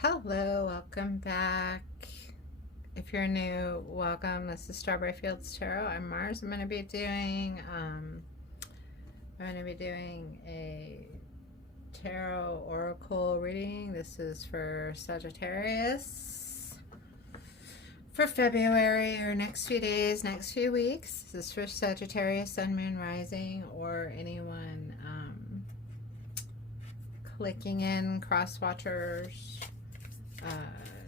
Hello, welcome back. If you're new, welcome. This is Strawberry Fields Tarot. I'm Mars. I'm going to be doing a tarot oracle reading. This is for Sagittarius for February, or next few days, next few weeks. This is for Sagittarius, Sun, Moon, Rising, or anyone clicking in, cross watchers.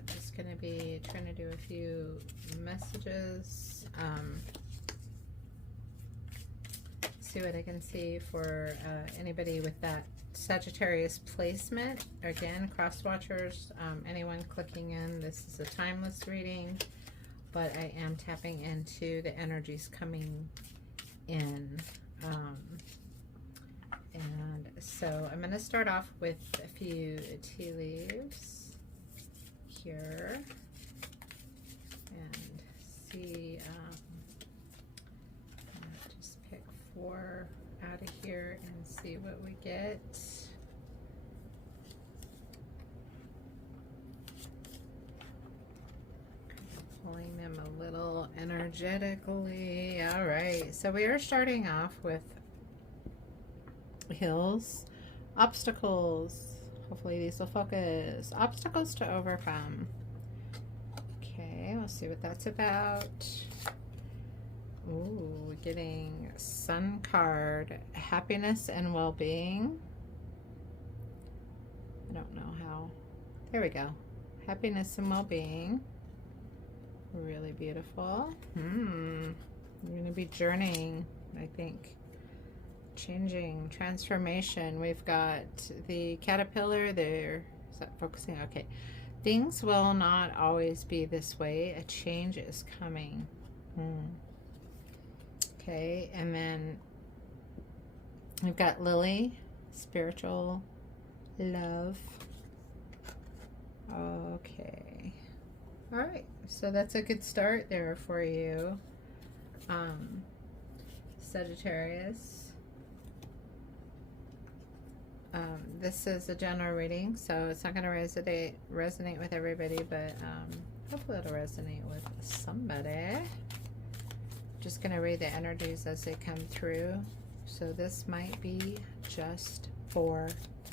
Just going to be trying to do a few messages, see what I can see for anybody with that Sagittarius placement. Again, cross watchers, anyone clicking in, this is a timeless reading, but I am tapping into the energies coming in. And so I'm going to start off with a few tea leaves here and see, just pick 4 out of here and see what we get. Pulling them a little energetically. All right, so we are starting off with hills, obstacles. Hopefully these will focus. Obstacles to overcome. Okay, we'll see what that's about. Ooh, getting Sun card. Happiness and well-being. I don't know how. There we go. Happiness and well-being. Really beautiful. I'm going to be journeying, I think. Changing, transformation. We've got the caterpillar there. Is that focusing? Okay. Things will not always be this way. A change is coming. Okay, and then we've got Lily, spiritual love. Okay. All right. So that's a good start there for you, Sagittarius. This is a general reading, so it's not going to resonate with everybody, but hopefully it'll resonate with somebody. Just going to read the energies as they come through. So this might be just for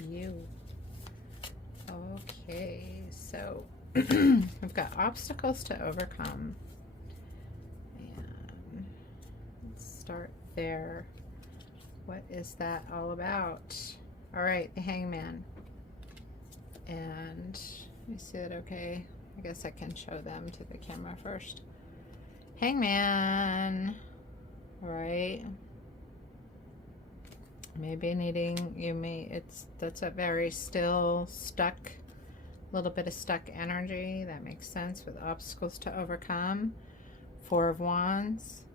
you. Okay, so we've got obstacles to overcome. And let's start there. What is that all about? All right, the Hangman. And let me see it. Okay, I guess I can show them to the camera first. Hangman. All right. Maybe needing, that's a very still, stuck, a little bit of stuck energy. That makes sense with obstacles to overcome. 4 of Wands.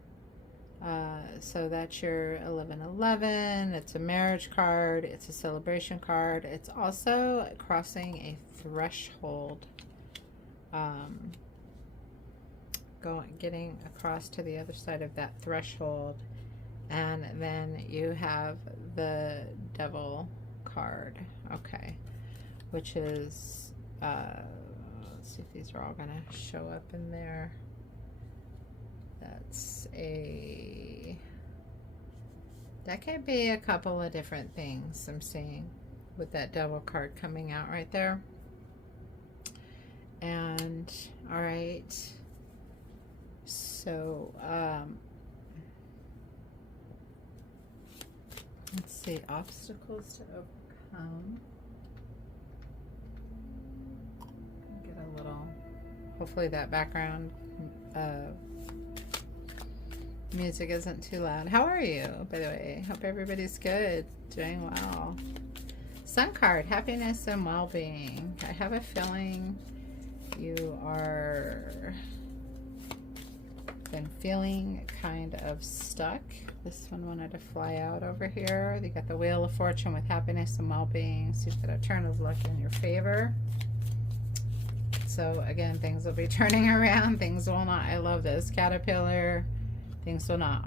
So that's your 1111. It's a marriage card. It's a celebration card. It's also crossing a threshold. Getting across to the other side of that threshold. And then you have the Devil card. Okay. Which is, let's see if these are all going to show up in there. That could be a couple of different things I'm seeing with that Devil card coming out right there. And all right, so let's see, obstacles to overcome. Get a little, hopefully that background music isn't too loud. How are you, by the way? Hope everybody's good, doing well. Sun card, happiness and well-being. I have a feeling you are been feeling kind of stuck. This one wanted to fly out over here. You got the Wheel of Fortune with happiness and well-being. So you've got a turn of luck in your favor. So again, things will be turning around. Things will not, I love this caterpillar. Things will not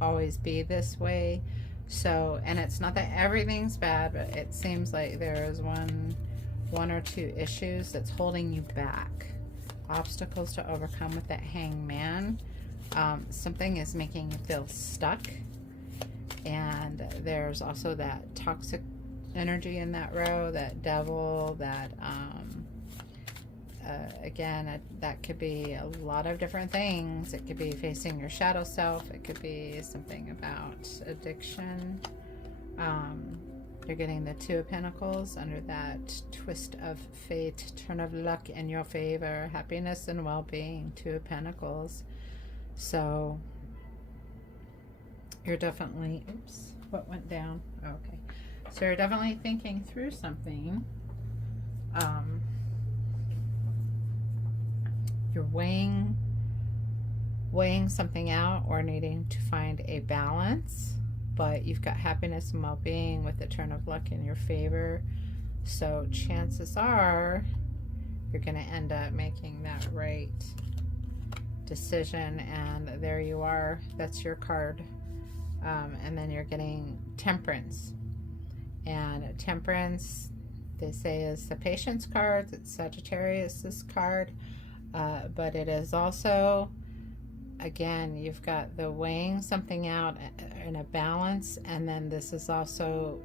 always be this way. So, and it's not that everything's bad, but it seems like there is one one or two issues that's holding you back. Obstacles to overcome with that Hangman. Something is making you feel stuck. And there's also that toxic energy in that row, that devil, that again, that could be a lot of different things. It could be facing your shadow self. It could be something about addiction. You're getting the Two of Pentacles under that twist of fate, turn of luck in your favor, happiness and well-being, Two of Pentacles. So you're definitely, oops, what went down? Okay. So you're definitely thinking through something. You're weighing something out or needing to find a balance, but you've got happiness and well-being with the turn of luck in your favor. So chances are you're going to end up making that right decision, and there you are. That's your card. And then you're getting Temperance. And Temperance, they say, is the Patience card. It's Sagittarius's card. But it is also, again, you've got the weighing something out in a balance, and then this is also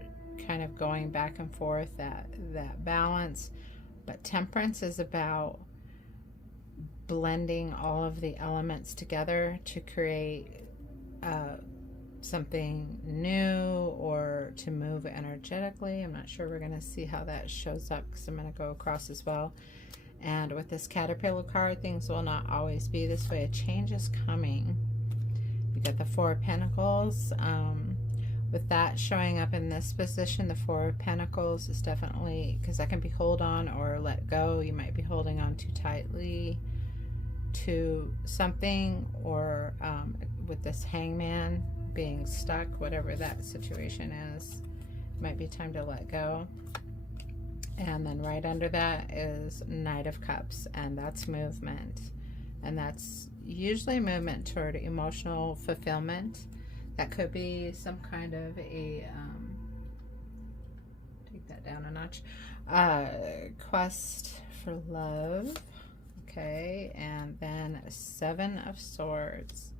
kind of going back and forth, that balance. But Temperance is about blending all of the elements together to create something new, or to move energetically. I'm not sure. We're going to see how that shows up, because I'm going to go across as well. And with this Caterpillar card, things will not always be this way. A change is coming. You got the Four of Pentacles. With that showing up in this position, the Four of Pentacles is definitely, because that can be hold on or let go. You might be holding on too tightly to something, or with this Hangman, being stuck, whatever that situation is, it might be time to let go. And then right under that is Knight of Cups, and that's movement. And that's usually movement toward emotional fulfillment. That could be some kind of a, take that down a notch, quest for love. Okay, and then Seven of Swords.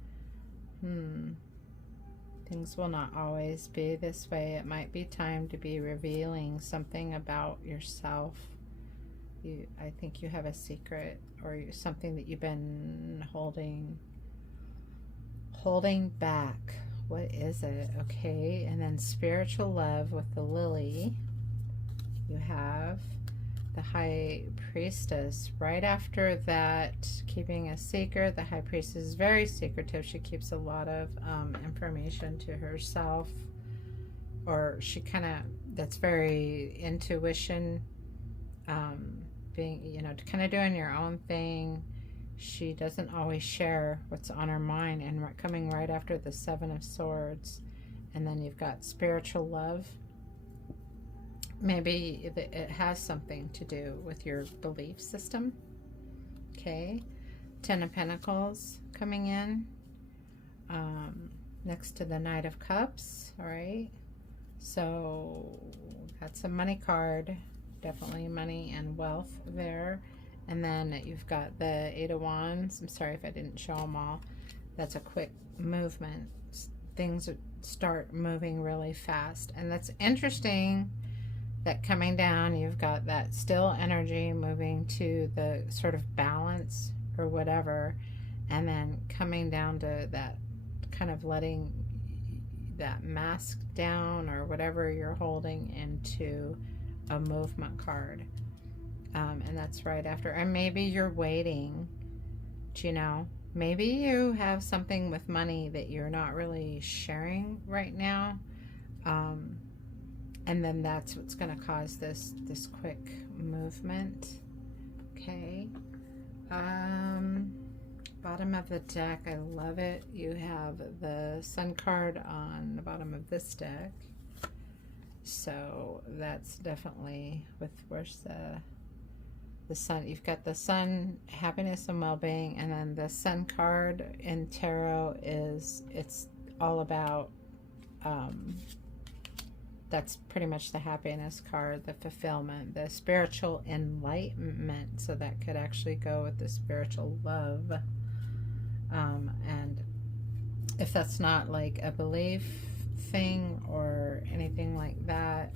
Things will not always be this way. It might be time to be revealing something about yourself. I think you have a secret, or something that you've been holding back. What is it? Okay, and then spiritual love with the Lily. You have the High Priestess. Right after that, keeping a secret. The High Priestess is very secretive. She keeps a lot of information to herself, or she kind of, that's very intuition, being, you know, kind of doing your own thing. She doesn't always share what's on her mind. And coming right after the Seven of Swords, and then you've got spiritual love. Maybe it has something to do with your belief system. Okay. Ten of Pentacles coming in. Next to the Knight of Cups. All right. So that's a money card. Definitely money and wealth there. And then you've got the Eight of Wands. I'm sorry if I didn't show them all. That's a quick movement. Things start moving really fast. And that's interesting that coming down, you've got that still energy moving to the sort of balance or whatever. And then coming down to that kind of letting that mask down or whatever you're holding into a movement card. And that's right after. And maybe you're waiting, you know, maybe you have something with money that you're not really sharing right now. And then that's what's going to cause this quick movement. Okay. Bottom of the deck, I love it. You have the Sun card on the bottom of this deck. So that's definitely with, where's the Sun? You've got the Sun, happiness and well-being, and then the Sun card in tarot is, it's all about that's pretty much the happiness card, the fulfillment, the spiritual enlightenment. So that could actually go with the spiritual love. And if that's not like a belief thing or anything like that,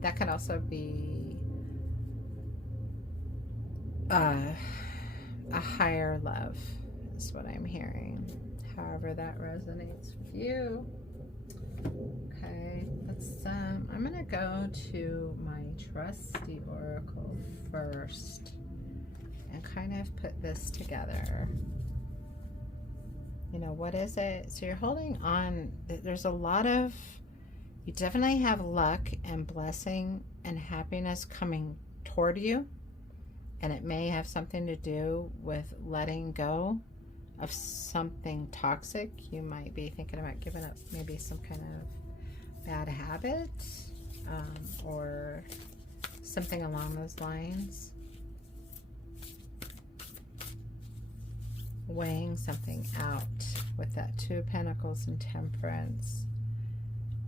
that could also be a higher love is what I'm hearing, however that resonates with you. Okay, let's I'm gonna go to my trusty oracle first and kind of put this together. You know, what is it? So you're holding on, there's a lot of, you definitely have luck and blessing and happiness coming toward you, and it may have something to do with letting go of something toxic. You might be thinking about giving up maybe some kind of bad habit, or something along those lines. Weighing something out with that Two of Pentacles and Temperance.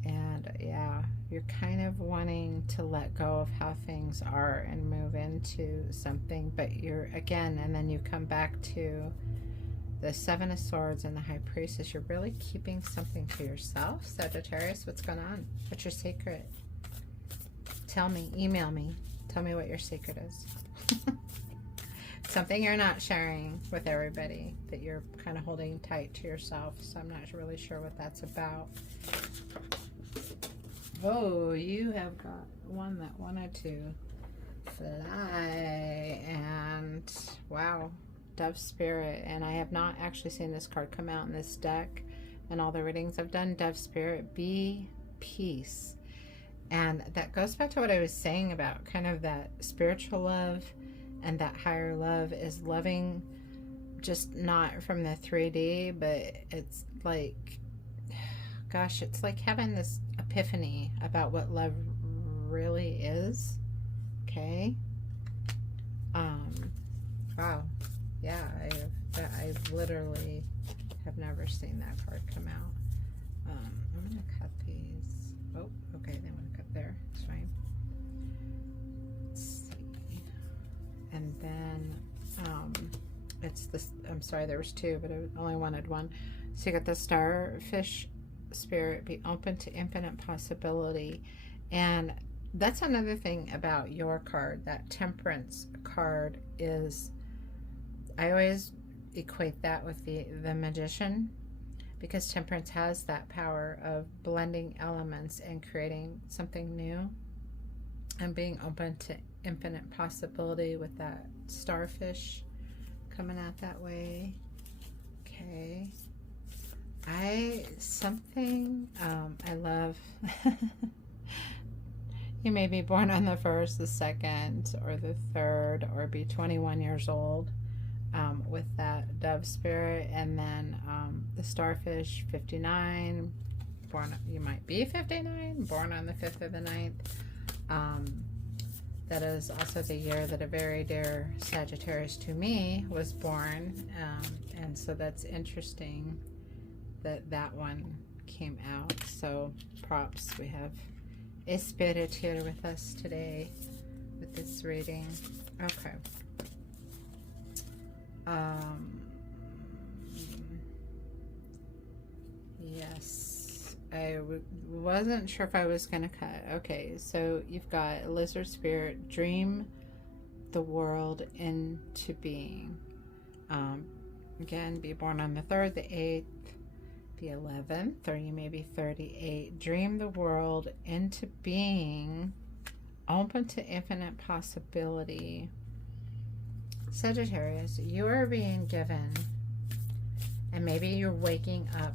And yeah, you're kind of wanting to let go of how things are and move into something, but you're again, and then you come back to the Seven of Swords and the High Priestess. You're really keeping something to yourself, Sagittarius. What's going on? What's your secret? Tell me, email me, tell me what your secret is. Something you're not sharing with everybody, that you're kind of holding tight to yourself. So I'm not really sure what that's about. Oh, you have got one that wanted to fly. And wow, Dove Spirit. And I have not actually seen this card come out in this deck and all the readings I've done. Dove Spirit, be peace. And that goes back to what I was saying about kind of that spiritual love. And that higher love is loving, just not from the 3D, but it's like, gosh, it's like having this epiphany about what love really is. Okay. Wow. Yeah, I literally have never seen that card come out. I'm going to cut these. Oh, okay, they want to cut there. It's fine. And then it's this, I'm sorry, there was two, but I only wanted one. So you got the Starfish Spirit, be open to infinite possibility. And that's another thing about your card, that Temperance card, is I always equate that with the Magician, because Temperance has that power of blending elements and creating something new and being open to infinite possibility with that starfish coming out that way. Okay. I love you may be born on the 1st, the 2nd, or the 3rd, or be 21 years old, with that Dove Spirit. And then the starfish, 59, you might be 59, born on the 5th or the 9th. That is also the year that a very dear Sagittarius to me was born, and so that's interesting that that one came out. So props. We have a spirit here with us today with this reading. Okay. Yes. I wasn't sure if I was going to cut. Okay, so you've got Lizard Spirit, dream the world into being. Again, be born on the 3rd, the 8th, the 11th, or you may be 38. Dream the world into being, open to infinite possibility. Sagittarius, you are being given, and maybe you're waking up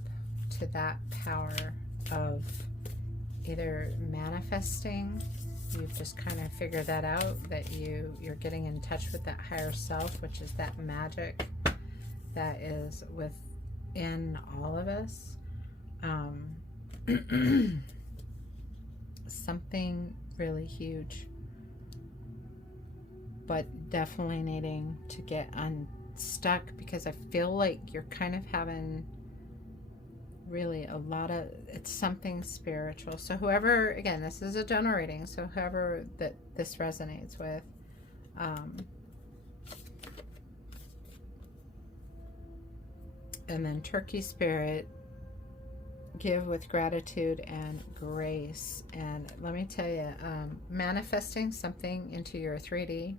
to that power of either manifesting, you've just kind of figured that out, that you're getting in touch with that higher self, which is that magic that is within all of us. Something really huge, but definitely needing to get unstuck, because I feel like you're kind of having really a lot of, it's something spiritual. So whoever, again, this is a general reading, so whoever that this resonates with, and then Turkey Spirit, give with gratitude and grace. And let me tell you, manifesting something into your 3D,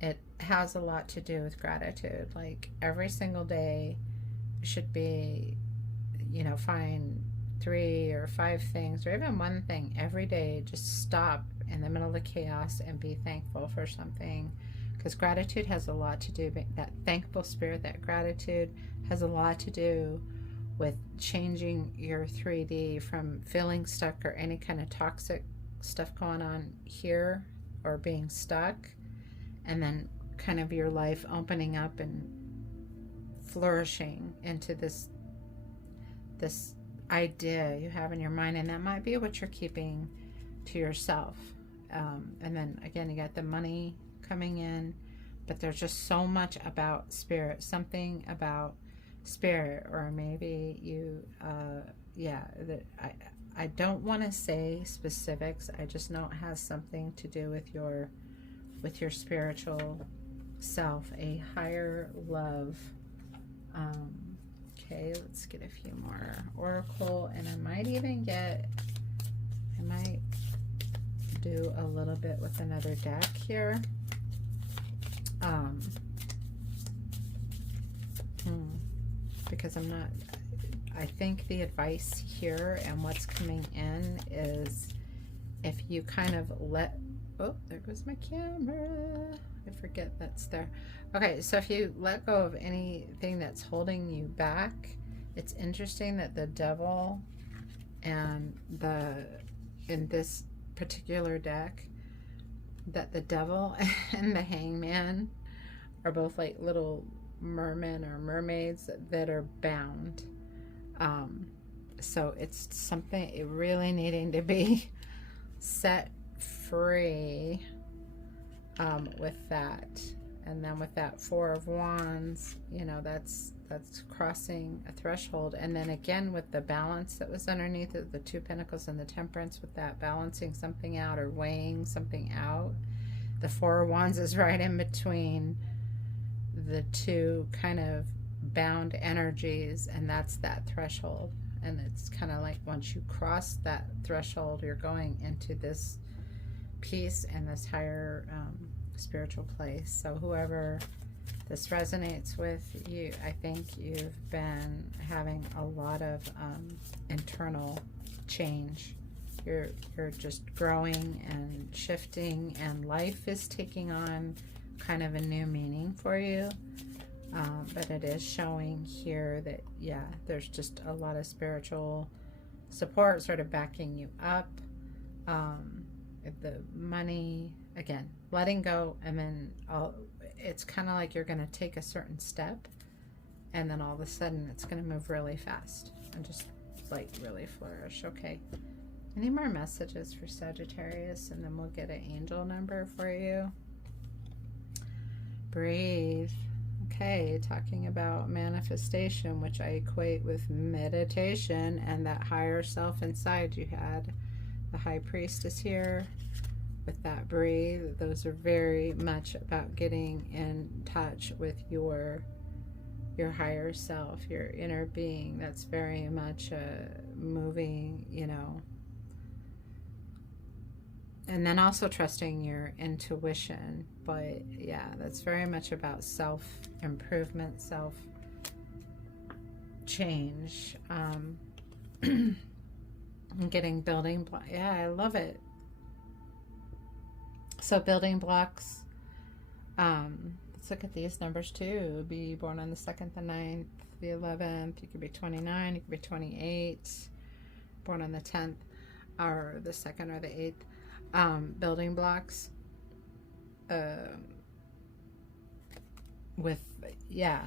it has a lot to do with gratitude. Like every single day should be, you know, find 3 or 5 things, or even one thing every day. Just stop in the middle of the chaos and be thankful for something, because gratitude has a lot to do, that thankful spirit, that gratitude has a lot to do with changing your 3D from feeling stuck or any kind of toxic stuff going on here, or being stuck, and then kind of your life opening up and flourishing into this idea you have in your mind. And that might be what you're keeping to yourself. And then again, you got the money coming in, but there's just so much about spirit, something about spirit, or maybe you I don't want to say specifics, I just know it has something to do with your spiritual self, a higher love. Okay, let's get a few more oracle, and I might do a little bit with another deck here. Because I think the advice here and what's coming in is, if you kind of oh, there goes my camera. I forget that's there. Okay, so if you let go of anything that's holding you back, it's interesting that the devil and in this particular deck, that the devil and the hangman are both like little mermen or mermaids that are bound. So it's something really needing to be set free with that. And then with that 4 of Wands, you know, that's crossing a threshold. And then again with the balance that was underneath of the 2 Pentacles and the Temperance, with that balancing something out or weighing something out, the 4 of Wands is right in between the 2 kind of bound energies, and that's that threshold. And it's kind of like once you cross that threshold, you're going into this peace and this higher spiritual place. So whoever this resonates with, you, I think you've been having a lot of internal change. You're just growing and shifting, and life is taking on kind of a new meaning for you. But it is showing here that, yeah, there's just a lot of spiritual support sort of backing you up. The money, again, letting go, and then it's kind of like you're going to take a certain step, and then all of a sudden it's going to move really fast and just like really flourish. Okay, any more messages for Sagittarius, and then we'll get an angel number for you. Breathe. Okay, talking about manifestation, which I equate with meditation and that higher self inside you had. The High Priestess here with that breathe. Those are very much about getting in touch with your higher self, your inner being. That's very much moving, you know. And then also trusting your intuition. But yeah, that's very much about self-improvement, self-change. Getting building blocks. Yeah, I love it. So building blocks. Let's look at these numbers too. Be born on the 2nd, the 9th, the 11th. You could be 29. You could be 28. Born on the 10th, or the 2nd, or the 8th. Building blocks. With, yeah,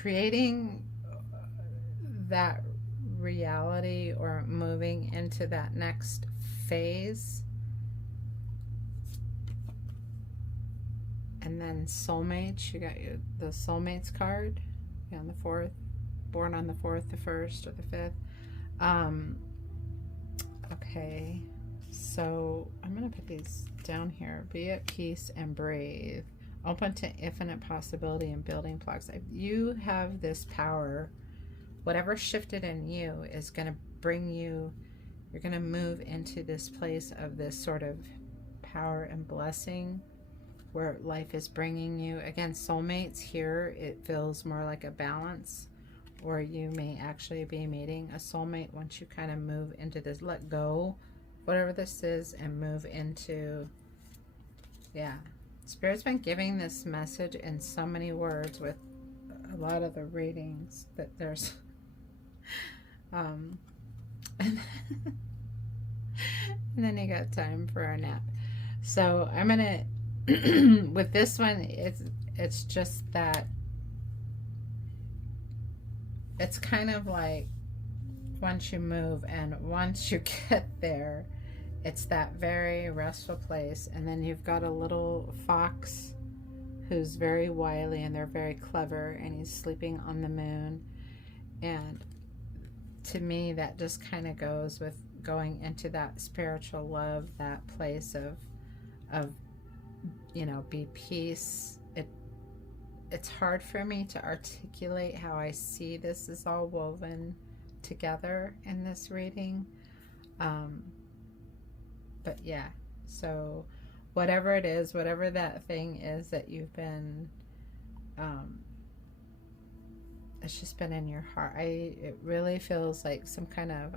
creating that reality, or moving into that next phase. And then soulmates, you got the soulmates card on the 4th, born on the 4th, the 1st, or the 5th. Okay, so I'm going to put these down here. Be at peace and breathe. Open to infinite possibility and building blocks. You have this power. Whatever shifted in you is going to bring you, you're going to move into this place of this sort of power and blessing where life is bringing you. Again, soulmates here, it feels more like a balance, or you may actually be meeting a soulmate once you kind of move into this, let go, whatever this is, and move into, yeah. Spirit's been giving this message in so many words with a lot of the readings that there's, and then you got time for a nap. So I'm gonna, with this one, it's just that it's kind of like once you move and once you get there, it's that very restful place. And then you've got a little fox who's very wily and they're very clever, and he's sleeping on the moon. And to me, that just kind of goes with going into that spiritual love, that place of you know, be peace. It's hard for me to articulate how I see this is all woven together in this reading. But yeah, so whatever it is, whatever that thing is that you've been, it's just been in your heart. It really feels like some kind of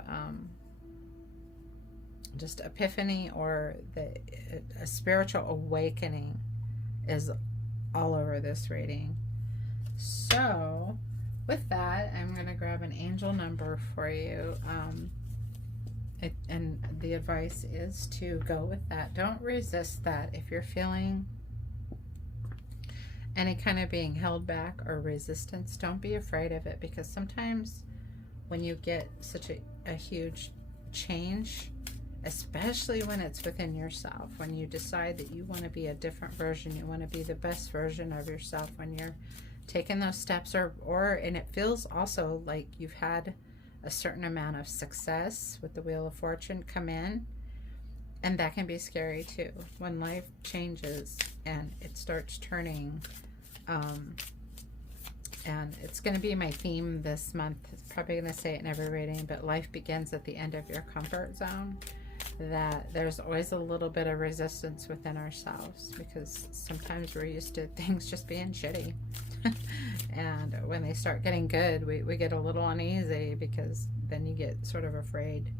just epiphany, or a spiritual awakening is all over this reading. So with that, I'm going to grab an angel number for you. And the advice is to go with that. Don't resist that. If you're feeling any kind of being held back or resistance, don't be afraid of it, because sometimes when you get such a huge change, especially when it's within yourself, when you decide that you want to be a different version, you want to be the best version of yourself, when you're taking those steps, and it feels also like you've had a certain amount of success with the Wheel of Fortune come in, and that can be scary too when life changes and it starts turning. And it's going to be my theme this month. It's probably going to say it in every reading, but life begins at the end of your comfort zone. That there's always a little bit of resistance within ourselves, because sometimes we're used to things just being shitty. And when they start getting good, we get a little uneasy, because then you get sort of afraid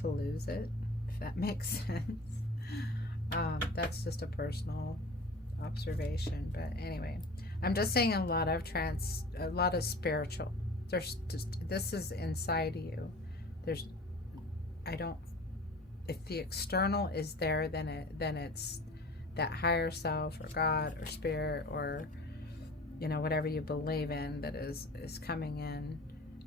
to lose it, if that makes sense. That's just a personal observation. But anyway, I'm just saying a lot of spiritual. There's just, this is inside you. If the external is there, then it's that higher self, or God, or spirit, or, you know, whatever you believe in that is coming in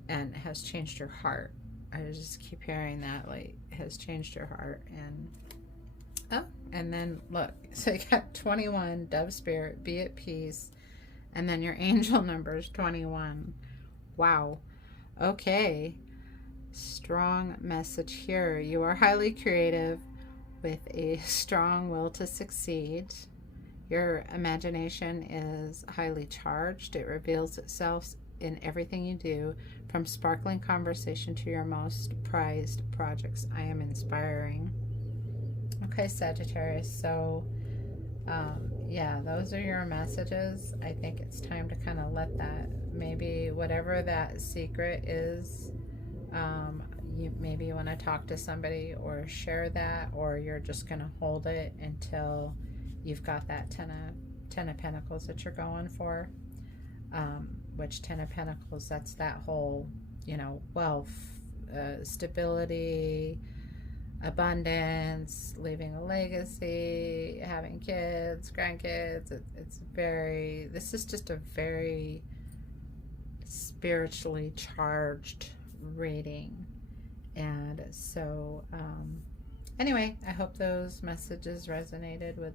and has changed your heart. I just keep hearing that, like, has changed your heart. And then look, so you got 21, dove spirit, be at peace, and then your angel number is 21. Wow. Okay. Strong message here. You are highly creative with a strong will to succeed. Your imagination is highly charged. It reveals itself in everything you do, from sparkling conversation to your most prized projects. I am inspiring. Okay, Sagittarius. So, yeah, those are your messages. I think it's time to kind of let that, maybe whatever that secret is, maybe you want to talk to somebody or share that, or you're just going to hold it until you've got that ten of Pentacles that you're going for. Which 10 of Pentacles, that's that whole, you know, wealth, stability, abundance, leaving a legacy, having kids, grandkids. This is just a very spiritually charged reading. And so anyway, I hope those messages resonated with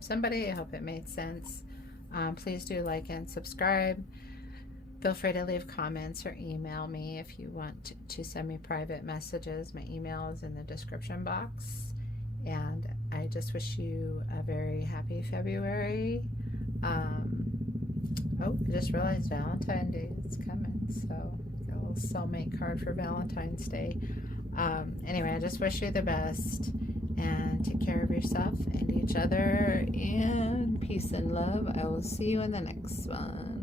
somebody. I hope it made sense. Please do like and subscribe. Feel free to leave comments or email me if you want to send me private messages. My email is in the description box. And I just wish you a very happy February. Oh, I just realized Valentine's Day is coming, so got a little soulmate card for Valentine's Day. Anyway, I just wish you the best, and take care of yourself and each other, and peace and love. I will see you in the next one.